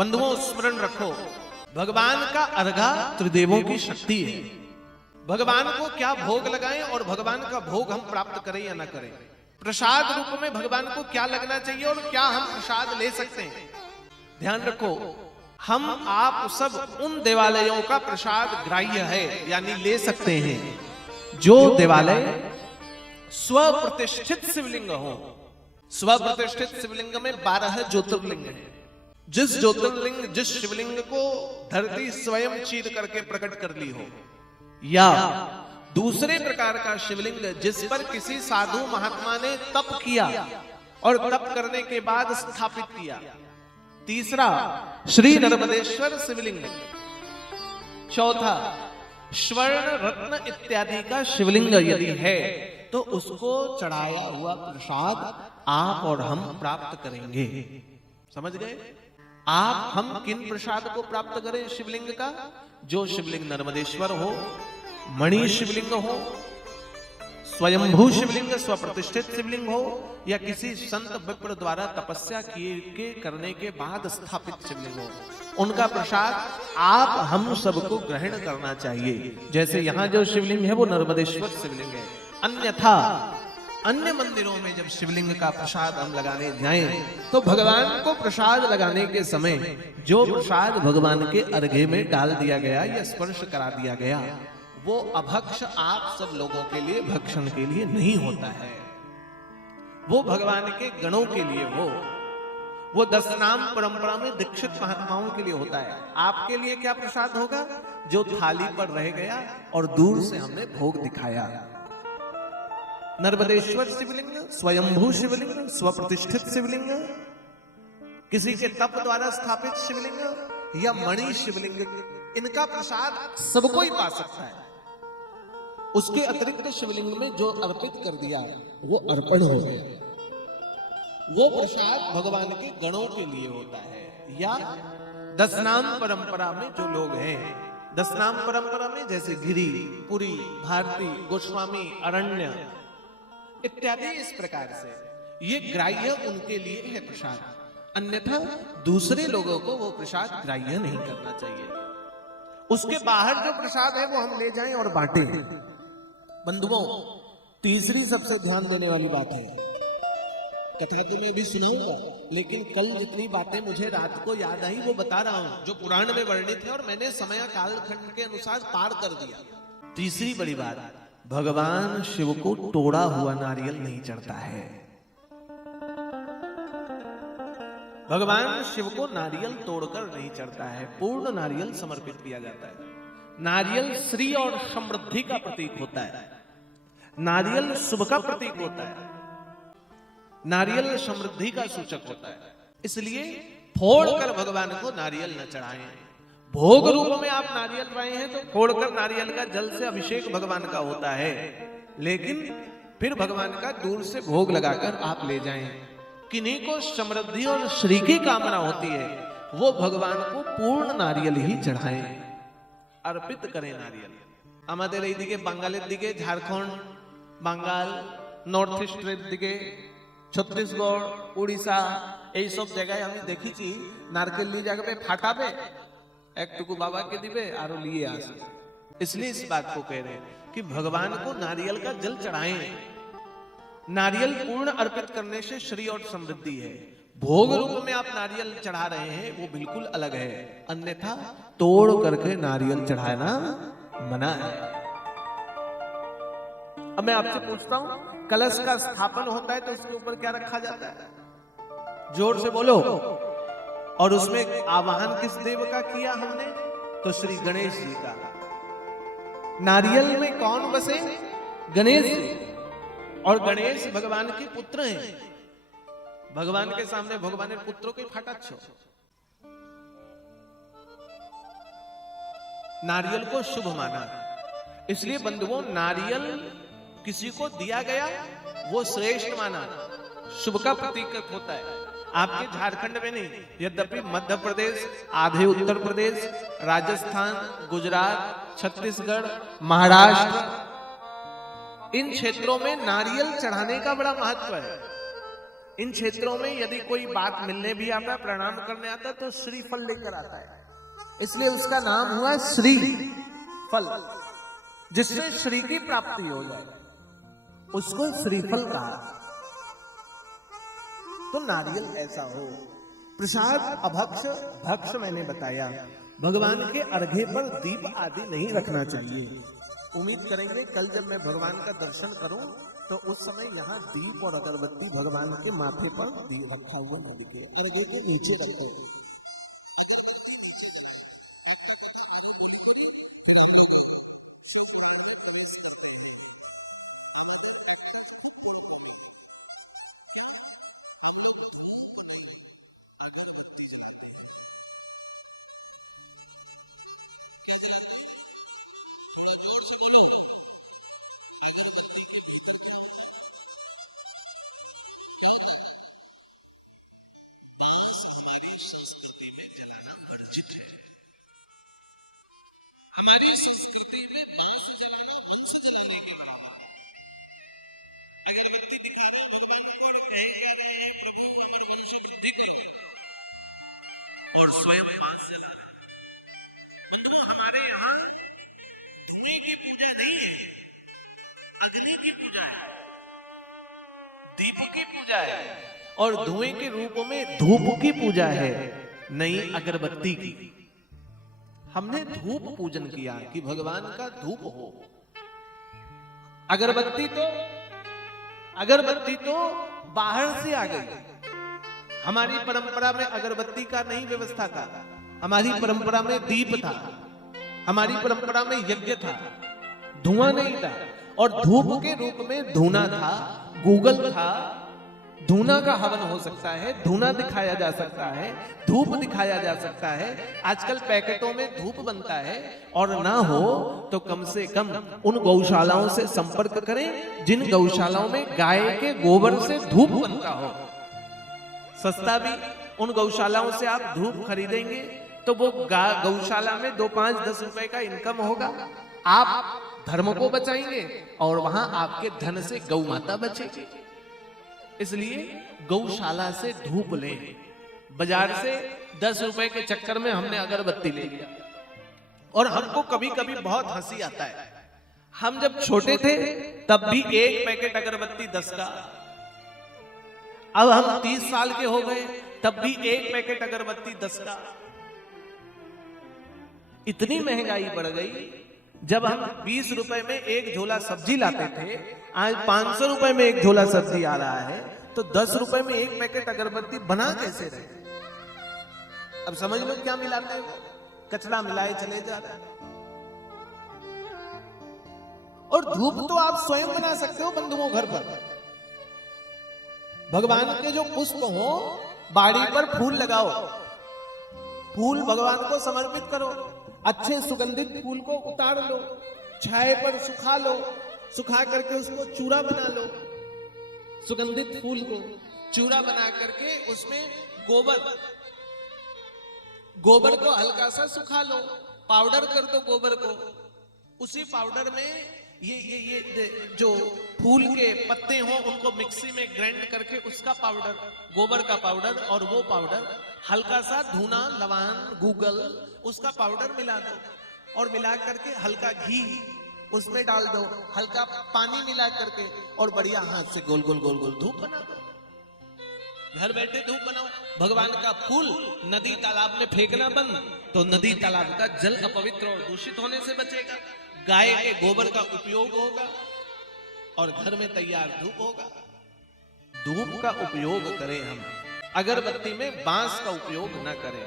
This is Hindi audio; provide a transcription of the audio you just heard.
बंधुओं स्मरण रखो, भगवान का अर्घा त्रिदेवों की शक्ति है। भगवान को क्या भोग लगाएं और भगवान का भोग हम प्राप्त करें या ना करें, प्रसाद रूप में भगवान को क्या लगना चाहिए और क्या हम प्रसाद ले सकते हैं। ध्यान रखो, हम आप सब उन देवालयों का प्रसाद ग्राह्य है यानी ले सकते हैं जो देवालय स्वप्रतिष्ठित शिवलिंग हो। स्वप्रतिष्ठित शिवलिंग में 12 ज्योतिर्लिंग है। जिस ज्योतिर्लिंग जिस शिवलिंग को धरती स्वयं चीर करके प्रकट कर ली हो, या दूसरे प्रकार का शिवलिंग जिस पर किसी साधु महात्मा ने तप किया और तप करने के बाद स्थापित किया। तीसरा श्री नर्मदेश्वर शिवलिंग। चौथा स्वर्ण रत्न इत्यादि का शिवलिंग यदि है तो उसको चढ़ाया हुआ प्रसाद आप और हम प्राप्त करेंगे। समझ गए? आप हम किन प्रसाद को प्राप्त करें शिवलिंग का? जो शिवलिंग नर्मदेश्वर हो, मणि शिवलिंग हो, स्वयंभू शिवलिंग स्वप्रतिष्ठित शिवलिंग हो, या किसी संत विप्र द्वारा तपस्या किए करने के बाद स्थापित शिवलिंग हो, उनका प्रसाद आप हम सबको ग्रहण करना चाहिए। जैसे यहाँ जो शिवलिंग है वो नर्मदेश्वर शिवलिंग है। अन्यथा अन्य मंदिरों में जब शिवलिंग का प्रसाद हम लगाने जाएं तो भगवान को प्रसाद लगाने के समय जो प्रसाद भगवान के अर्घे में डाल दिया गया या स्पर्श करा दिया गया वो अभक्ष आप सब लोगों के लिए भक्षण के लिए नहीं होता है। वो भगवान के गणों के लिए वो 10 नाम परंपरा में दीक्षित महात्माओं के लिए होता है। आपके लिए क्या प्रसाद होगा? जो थाली पर रह गया और दूर से हमने भोग दिखाया। नर्मदेश्वर शिवलिंग, स्वयंभू शिवलिंग, स्वप्रतिष्ठित शिवलिंग, किसी के तप द्वारा स्थापित शिवलिंग या मणि शिवलिंग, इनका प्रसाद सबको ही पा सकता है। उसके अतिरिक्त शिवलिंग में जो अर्पित कर दिया वो अर्पण हो गया। वो प्रसाद भगवान के गणों के लिए होता है। या 10 नाम परंपरा में जो लोग हैं, 10 नाम परंपरा में जैसे गिरी, पुरी, भारती, गोस्वामी, अरण्य इत्यादि, इस प्रकार से ये ग्राह्य उनके लिए है प्रसाद। अन्यथा दूसरे लोगों को वो प्रसाद ग्राह्य नहीं करना चाहिए। उसके बाहर जो प्रसाद है वो हम ले जाएं और बांटें। बंधुओं, तीसरी सबसे ध्यान देने वाली बात है, कथा तो मैं भी सुनाऊंगा, लेकिन कल जितनी बातें मुझे रात को याद आई वो बता रहा हूं जो पुराण में वर्णित है और मैंने समय काल खंड के अनुसार पार कर दिया। तीसरी बड़ी बात, भगवान शिव को तोड़ा हुआ नारियल नहीं चढ़ता है। भगवान शिव को नारियल तोड़कर नहीं चढ़ता है, पूर्ण नारियल समर्पित किया जाता है। नारियल श्री और समृद्धि का प्रतीक होता है। नारियल शुभ का प्रतीक होता है। नारियल समृद्धि का सूचक होता है। इसलिए फोड़कर भगवान को नारियल न चढ़ाएं। भोग रूप में आप नारियल लाए हैं तो फोड़कर नारियल का जल से अभिषेक भगवान का होता है, लेकिन फिर भगवान का दूर से भोग लगाकर आप ले जाएं। किन्हीं को समृद्धि और श्री की कामना होती है वो भगवान को पूर्ण नारियल ही चढ़ाएं, अर्पित करें नारियल। আমাদের এইদিকে বাঙালির দিকে ঝাড়খণ্ড, বাঙ্গাল, নর্থ ইস্টের দিকে ছত্তিশগড়, উড়িষ্যা এই সব জায়গায় আমি দেখেছি নারকেল নিয়ে যাবে ফাটাবে, একটুকু बाबा के दिवे और लिए आसे। इसलिए इस बात को कह रहे हैं कि भगवान को नारियल का जल चढ़ाएं। नारियल पूर्ण अर्पित करने से श्री और समृद्धि है। भोग रूप में आप नारियल चढ़ा रहे हैं वो बिल्कुल अलग है, अन्यथा तोड़ करके नारियल चढ़ाना मना है। अब मैं आपसे पूछता हूं, कलश का स्थापन होता है तो उसके ऊपर क्या रखा जाता है? जोर से बोलो। और उसमें आवाहन किस देव का किया हमने? तो श्री गणेश जी का। नारियल में कौन बसे? गणेश जी। और गणेश भगवान के पुत्र हैं। भगवान के सामने भगवान पुत्रों के फाटाच्छो। नारियल को शुभ माना, इसलिए बंधुओं नारियल किसी को दिया गया वो श्रेष्ठ माना, शुभ का प्रतीक होता है। आपके झारखंड में नहीं, यद्यपि मध्य प्रदेश, आधे उत्तर प्रदेश, राजस्थान, गुजरात, छत्तीसगढ़, महाराष्ट्र, इन क्षेत्रों में नारियल चढ़ाने का बड़ा महत्व है। इन क्षेत्रों में यदि कोई बात मिलने भी आता है, प्रणाम करने आता है, तो श्रीफल लेकर आता है, इसलिए उसका नाम हुआ श्री फल। जिससे श्री की प्राप्ति हो जाए उसको श्रीफल कहा। तो नारियल ऐसा हो। प्रसाद अभक्ष भक्ष मैंने बताया। भगवान के अर्घे पर दीप आदि नहीं रखना चाहिए। उम्मीद करेंगे कल जब मैं भगवान का दर्शन करूं तो उस समय यहाँ दीप और अगरबत्ती भगवान के माथे पर रखा हुआ न दिखे, अर्घे के नीचे रखो। जोर से बोलो, अगरबत्ती के भीतर क्या होता है? बांस हमारी संस्कृति में जलाना वर्जित है। हमारी संस्कृति में बांस जलाना वंश जलाने के बराबर। अगरबत्ती दिखा रहे भगवान को और कह रहे हैं प्रभु अमर वंश वृद्धि कर, और स्वयं बांस जला रहे। बंधुओं, हमारे यहाँ धुएं की पूजा नहीं है, अग्नि की पूजा है, दीप की पूजा है, और धुएं के रूप में धूप की पूजा है, नहीं अगरबत्ती की। हमने धूप पूजन किया कि भगवान का धूप हो। अगरबत्ती तो बाहर से आ गई। हमारी परंपरा में अगरबत्ती का नहीं व्यवस्था था। हमारी परंपरा में दीप था, हमारी परंपरा में यज्ञ था, धुआं नहीं था। और धूप के रूप में धूना था, गूगल था। धूना का हवन हो सकता है, धूना दिखाया जा सकता है, धूप दिखाया जा सकता है। आजकल पैकेटों में धूप बनता है, और ना हो तो कम से कम उन गौशालाओं से संपर्क करें जिन गौशालाओं में गाय के गोबर से धूप बनता हो। सस्ता भी। उन गौशालाओं से आप धूप खरीदेंगे तो वो गौशाला में 2, 5, 10 रुपए का इनकम होगा। आप धर्म को बचाएंगे और वहां आपके धन से गौ माता बचेगी। इसलिए गौशाला से धूप लें। बाजार से 10 रुपए के चक्कर में हमने अगरबत्ती ले लिया। और हमको कभी कभी बहुत हंसी आता है। हम जब छोटे थे तब भी एक पैकेट अगरबत्ती 10 का। अब हम 30 साल के हो गए तब भी एक पैकेट अगरबत्ती 10 का। इतनी महंगाई बढ़ गई। जब हम 20 रुपए में एक झोला सब्जी लाते थे, आज 500 रुपए में एक झोला सब्जी आ रहा है, तो 10 रुपए में एक पैकेट अगरबत्ती बना कैसे रहे? अब समझ लो क्या मिलाते हैं, कचरा मिलाए चले जा रहा है। और धूप तो आप स्वयं बना सकते हो बंधुओं घर पर। भगवान के जो पुष्प हो, बाड़ी पर फूल लगाओ, फूल भगवान को समर्पित करो। अच्छे सुगंधित फूल को उतार लो, छाए पर सुखा लो, सुखा करके उसको चूरा बना लो। सुगंधित फूल को चूरा बना करके उसमें गोबर को हल्का सा सुखा लो, पाउडर कर दो गोबर को। उसी पाउडर में ये जो फूल के पत्ते हो उनको मिक्सी में ग्राइंड करके उसका पाउडर, गोबर का पाउडर, और वो पाउडर हल्का सा धूना, लवान, गूगल, उसका पाउडर मिला दो। और मिला करके हल्का घी उसमें डाल दो, हल्का पानी मिला करके, और बढ़िया हाथ से गोल गोल गोल गोल धूप बना दो। घर बैठे धूप बनाओ। भगवान का फूल नदी तालाब में फेंकना बंद, तो नदी तालाब का जल अपवित्र और दूषित होने से बचेगा। गाय के गोबर का उपयोग होगा और घर में तैयार धूप होगा। धूप का उपयोग करें हम, अगरबत्ती में बांस का उपयोग न करें।